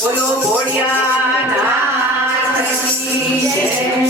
બોલો ભોળિયાનાથની જય.